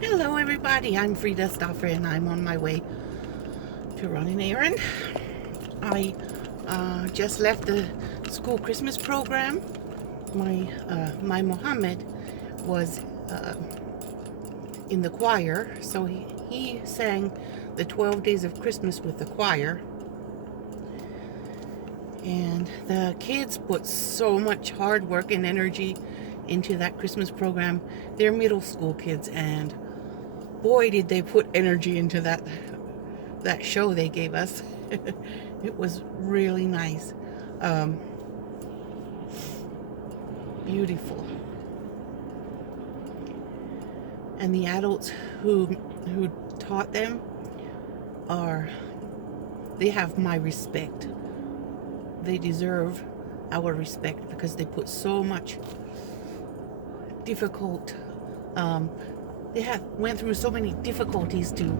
Hello everybody, I'm Frida Stauffer and I'm on my way to run an errand. I just left the school Christmas program. My Mohammed was in the choir, so he sang the 12 days of Christmas with the choir. And the kids put so much hard work and energy into that Christmas program. They're middle school kids, and boy did they put energy into that show they gave us. It was really nice. Beautiful. And the adults who taught them they have my respect. They deserve our respect because they put so much difficult they went through so many difficulties to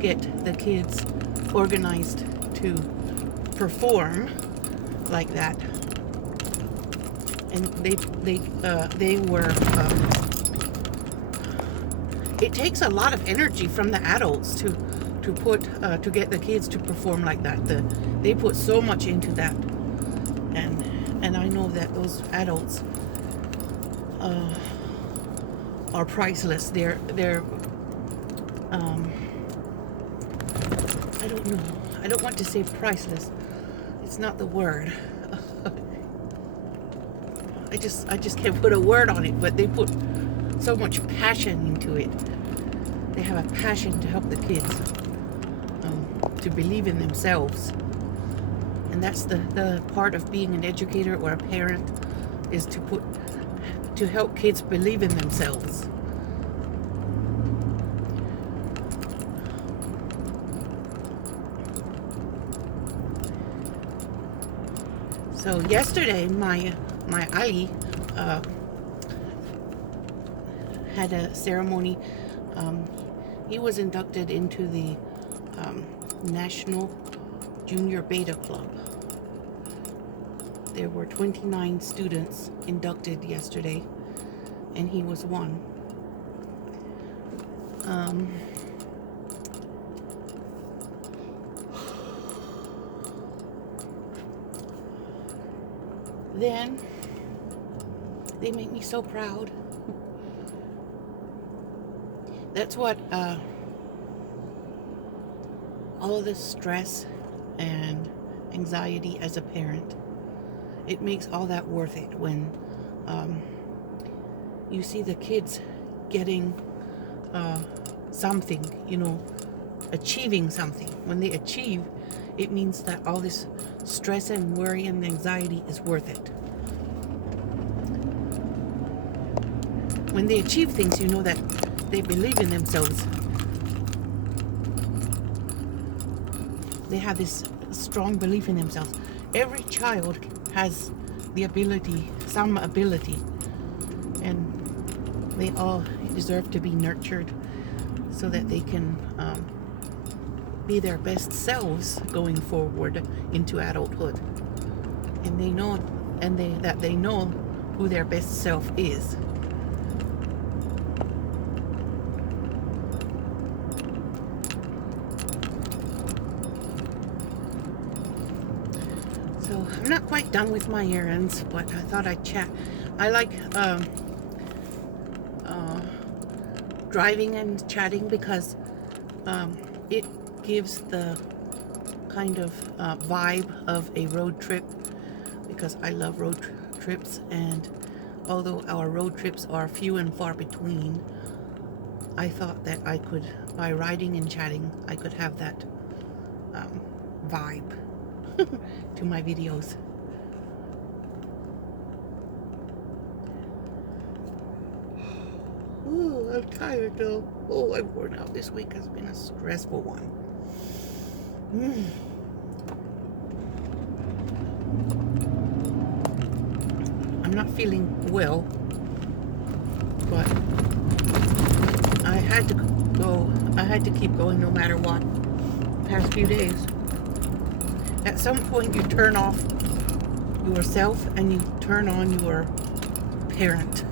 get the kids organized to perform like that. And they were it takes a lot of energy from the adults to get the kids to perform like that. They put so much into that, and I know that those adults are priceless. They're I don't know. I don't want to say priceless. It's not the word. I just can't put a word on it, but they put so much passion into it. They have a passion to help the kids to believe in themselves. And that's the part of being an educator or a parent, is to help kids believe in themselves. So yesterday, my Ali had a ceremony. He was inducted into the National Junior Beta Club. There were 29 students inducted yesterday, and he was one. Then they make me so proud. That's what all the stress and anxiety as a parent, it makes all that worth it when you see the kids getting something, achieving something. When they achieve, it means that all this stress and worry and anxiety is worth it. When they achieve things, you know that they believe in themselves. They have this strong belief in themselves. Every child has the ability, some ability, and they all deserve to be nurtured so that they can be their best selves going forward into adulthood. And they know, that they know who their best self is. So I'm not quite done with my errands, but I thought I'd chat. I like driving and chatting because it gives the kind of vibe of a road trip, because I love road trips, and although our road trips are few and far between, I thought that I could, by riding and chatting, I could have that vibe to my videos. Ooh, I'm tired though. Oh, I'm worn out. This week has been a stressful one. I'm not feeling well, but I had to go. I had to keep going no matter what. Past few days. At some point, you turn off yourself and you turn on your parent.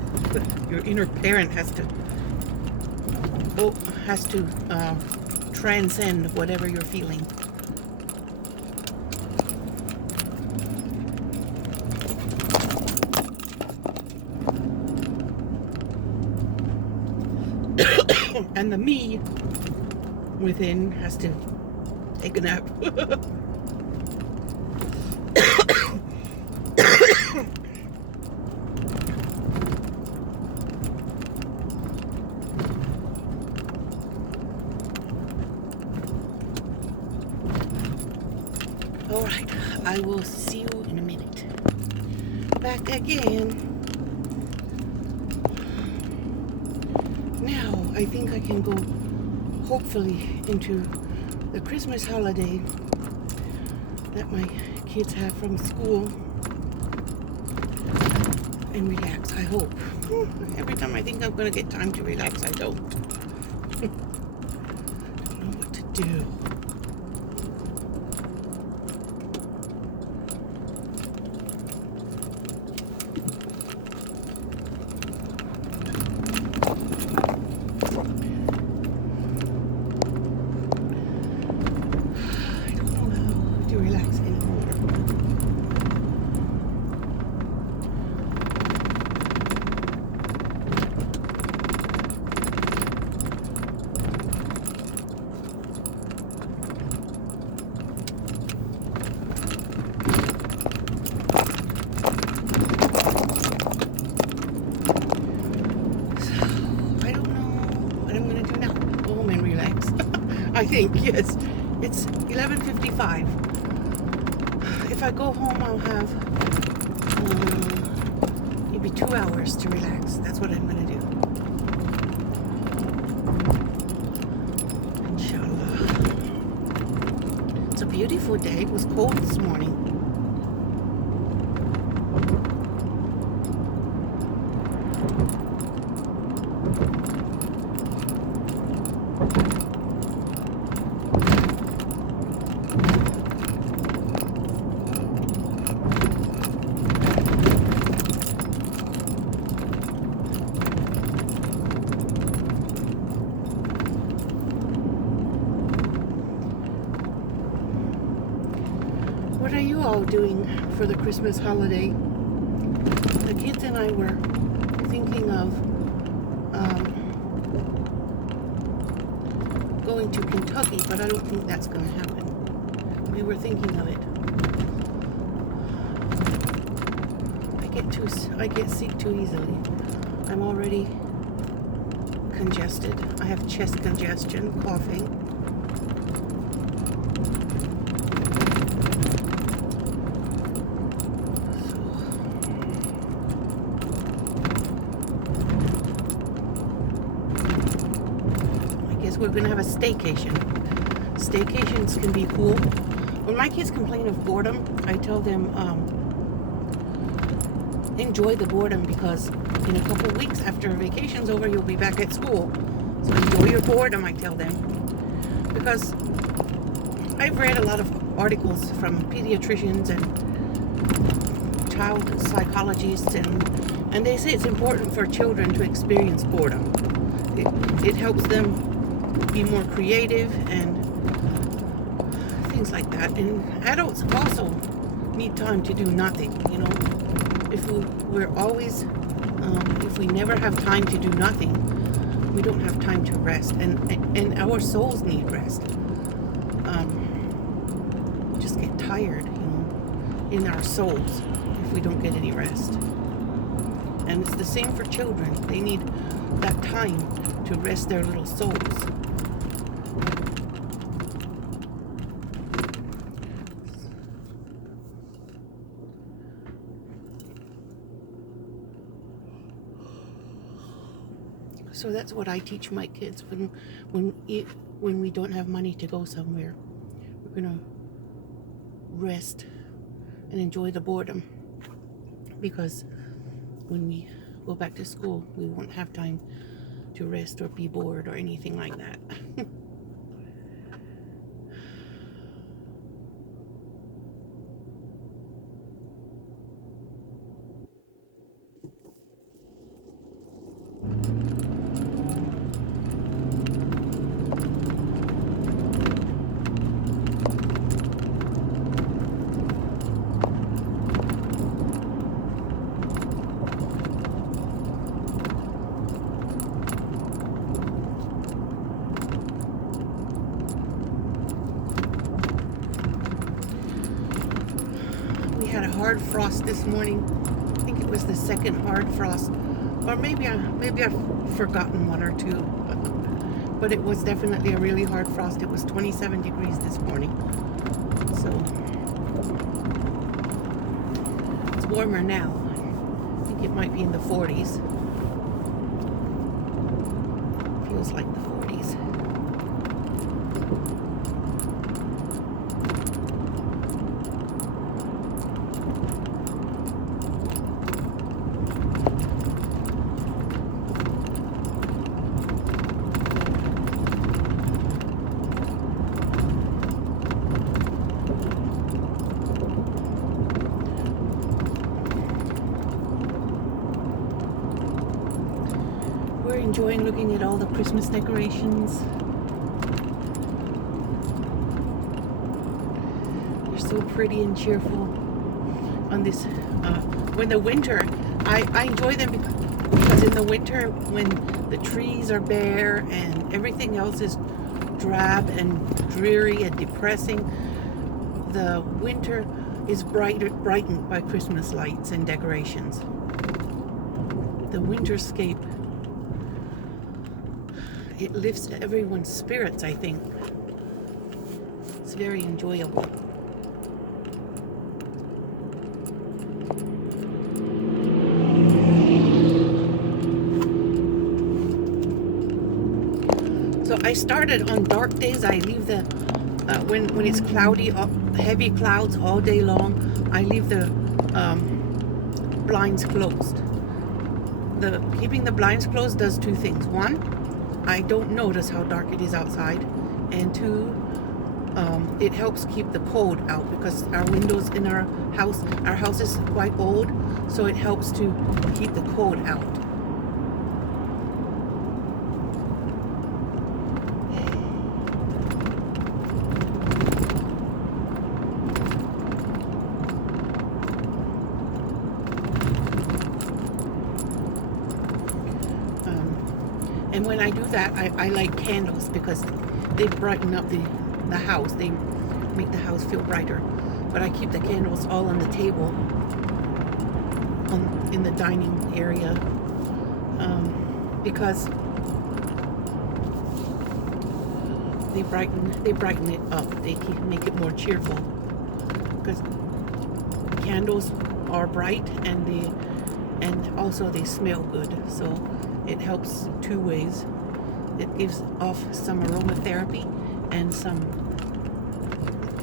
Your inner parent has to has to transcend whatever you're feeling. And the me within has to take a nap. All right, I will see you in a minute. Back again. Now, I think I can go, hopefully, into the Christmas holiday that my kids have from school and relax, I hope. Every time I think I'm going to get time to relax, I don't. Don't know what to do. I think, yes. It's 11:55. If I go home, I'll have maybe 2 hours to relax. That's what I'm going to do. Inshallah. It's a beautiful day. It was cold this morning. What are you all doing for the Christmas holiday? The kids and I were thinking of going to Kentucky, but I don't think that's going to happen. We were thinking of it. I get sick too easily. I'm already congested. I have chest congestion, coughing. We're going to have a staycation. Staycations can be cool. When my kids complain of boredom, I tell them enjoy the boredom, because in a couple of weeks after vacation's over, you'll be back at school. So enjoy your boredom, I tell them. Because I've read a lot of articles from pediatricians and child psychologists, and they say it's important for children to experience boredom. It helps them be more creative and things like that. And adults also need time to do nothing, you know. If we never have time to do nothing, we don't have time to rest, and our souls need rest. Just get tired, you know, in our souls if we don't get any rest. And it's the same for children. They need that time to rest their little souls. So that's what I teach my kids when we don't have money to go somewhere. We're gonna rest and enjoy the boredom, because when we go back to school, we won't have time to rest or be bored or anything like that. hard frost this morning. I think it was the second hard frost, or maybe I've forgotten one or two. But it was definitely a really hard frost. It was 27 degrees this morning. So it's warmer now. I think it might be in the 40s. Feels like the 40s. Enjoying looking at all the Christmas decorations. They're so pretty and cheerful on this. When the winter, I enjoy them because in the winter when the trees are bare and everything else is drab and dreary and depressing, the winter is brightened by Christmas lights and decorations. The winterscape, it lifts everyone's spirits, I think. It's very enjoyable. So I started on dark days. I leave the, when it's cloudy, heavy clouds all day long, I leave the blinds closed. Keeping the blinds closed does two things. One, I don't notice how dark it is outside, and two, it helps keep the cold out because our windows in our house is quite old, so it helps to keep the cold out. And when I do that, I light candles because they brighten up the house. They make the house feel brighter. But I keep the candles all on the table in the dining area because they brighten it up. They make it more cheerful because candles are bright and also they smell good. So it helps two ways. It gives off some aromatherapy and some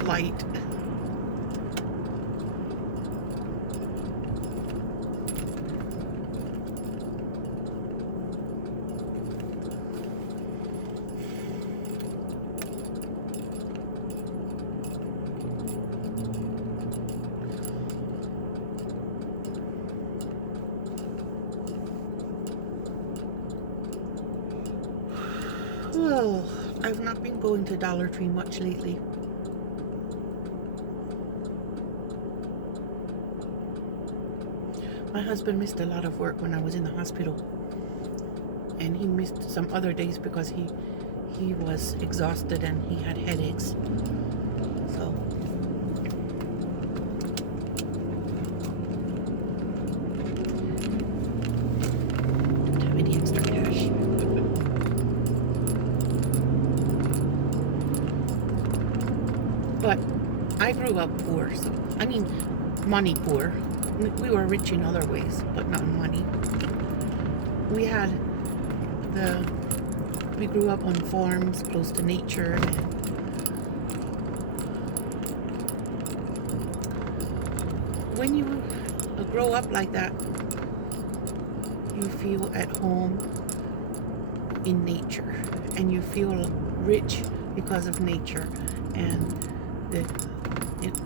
light. Oh, I've not been going to Dollar Tree much lately. My husband missed a lot of work when I was in the hospital, and he missed some other days because he was exhausted and he had headaches. So don't have any extra cash. But I grew up poor, so I mean money poor. We were rich in other ways, but not in money. We grew up on farms close to nature, and when you grow up like that, you feel at home in nature, and you feel rich because of nature, and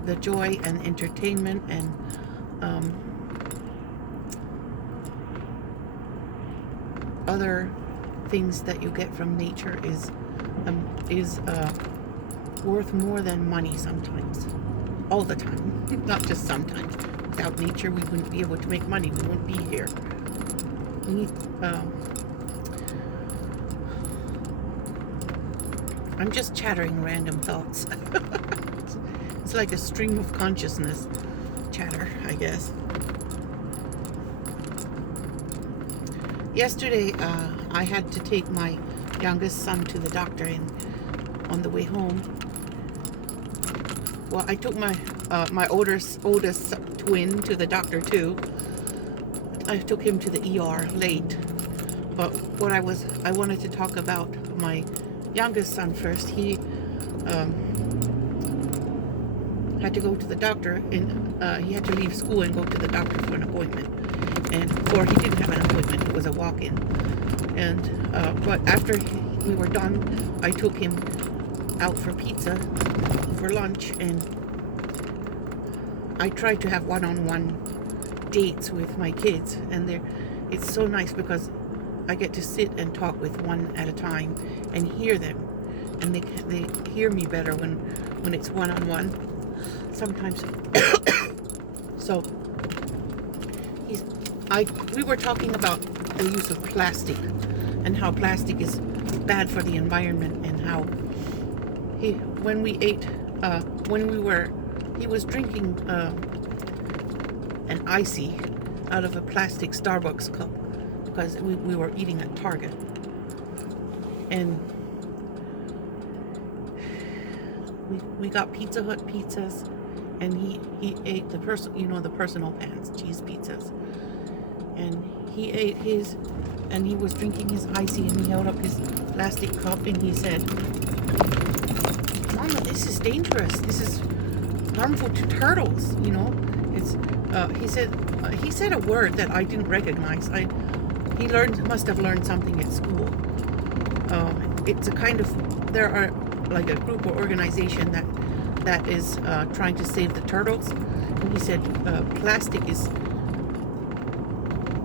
the joy and entertainment and other things that you get from nature is worth more than money sometimes. All the time, not just sometimes. Without nature, we wouldn't be able to make money. We wouldn't be here. We need. I'm just chattering random thoughts. It's like a stream of consciousness chatter, I guess. Yesterday, I had to take my youngest son to the doctor, and on the way home, well, I took my oldest twin to the doctor too. I took him to the ER late, but I wanted to talk about my youngest son first. He had to go to the doctor, and he had to leave school and go to the doctor for an appointment. Or he didn't have an appointment, it was a walk-in. And but after we were done, I took him out for pizza for lunch, and I tried to have one-on-one dates with my kids, and it's so nice because I get to sit and talk with one at a time and hear them, and they hear me better when it's one-on-one sometimes. So we were talking about the use of plastic and how plastic is bad for the environment, and how he was drinking an icy out of a plastic Starbucks cup because we were eating at Target, and we got Pizza Hut pizzas, and he ate the personal pans, cheese pizzas, and he ate his, and he was drinking his icy, and he held up his plastic cup, and he said, "Mama, this is dangerous. This is harmful to turtles. You know, it's." He said a word that I didn't recognize. He must have learned something at school. It's a kind of, there are like a group or organization that is trying to save the turtles. And he said plastic is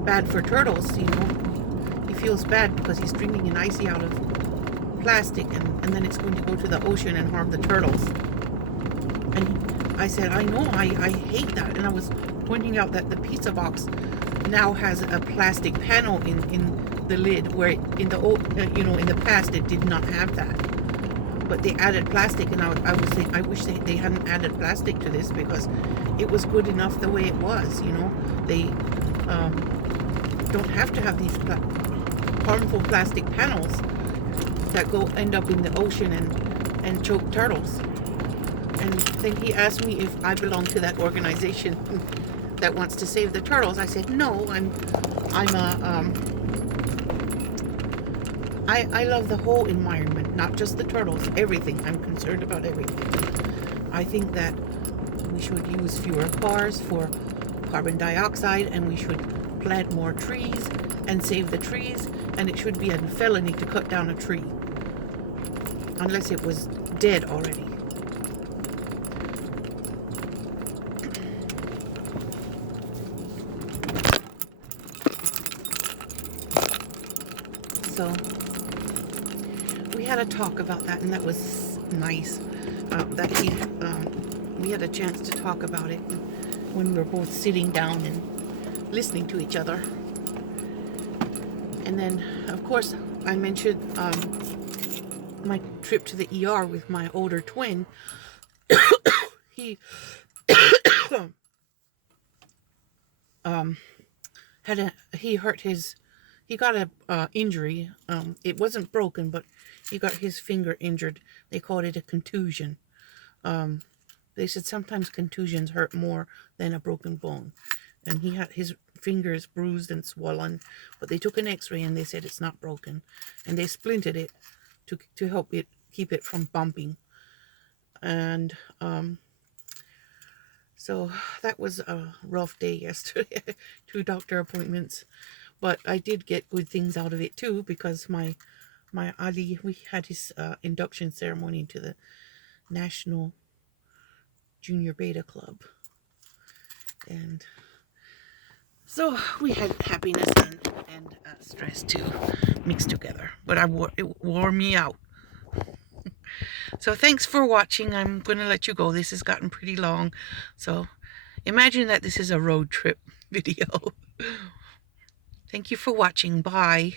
bad for turtles. You know, he feels bad because he's drinking an icy out of plastic, and then it's going to go to the ocean and harm the turtles. And I said, I know, I hate that. And I was pointing out that the pizza box now has a plastic panel in the lid, where in the past it did not have that. But they added plastic, and I was saying, I wish they hadn't added plastic to this, because it was good enough the way it was. You know, they don't have to have these harmful plastic panels that end up in the ocean and choke turtles. And then he asked me if I belong to that organization that wants to save the turtles. I said, no, I love the whole environment, not just the turtles, everything. I'm concerned about everything. I think that we should use fewer cars for carbon dioxide, and we should plant more trees and save the trees, and it should be a felony to cut down a tree unless it was dead already. So we had a talk about that, and that was nice. We had a chance to talk about it when we were both sitting down and listening to each other. And then, of course, I mentioned my trip to the ER with my older twin. He he got a injury. It wasn't broken, but he got his finger injured. They called it a contusion. They said sometimes contusions hurt more than a broken bone. And he had his fingers bruised and swollen, but they took an x-ray and they said it's not broken. And they splinted it to help it keep it from bumping. And so that was a rough day yesterday. 2 doctor appointments. But I did get good things out of it too, because my Ali, we had his induction ceremony into the National Junior Beta Club. And so we had happiness and stress too mixed together. But it wore me out. So thanks for watching. I'm going to let you go. This has gotten pretty long. So imagine that this is a road trip video. Thank you for watching. Bye.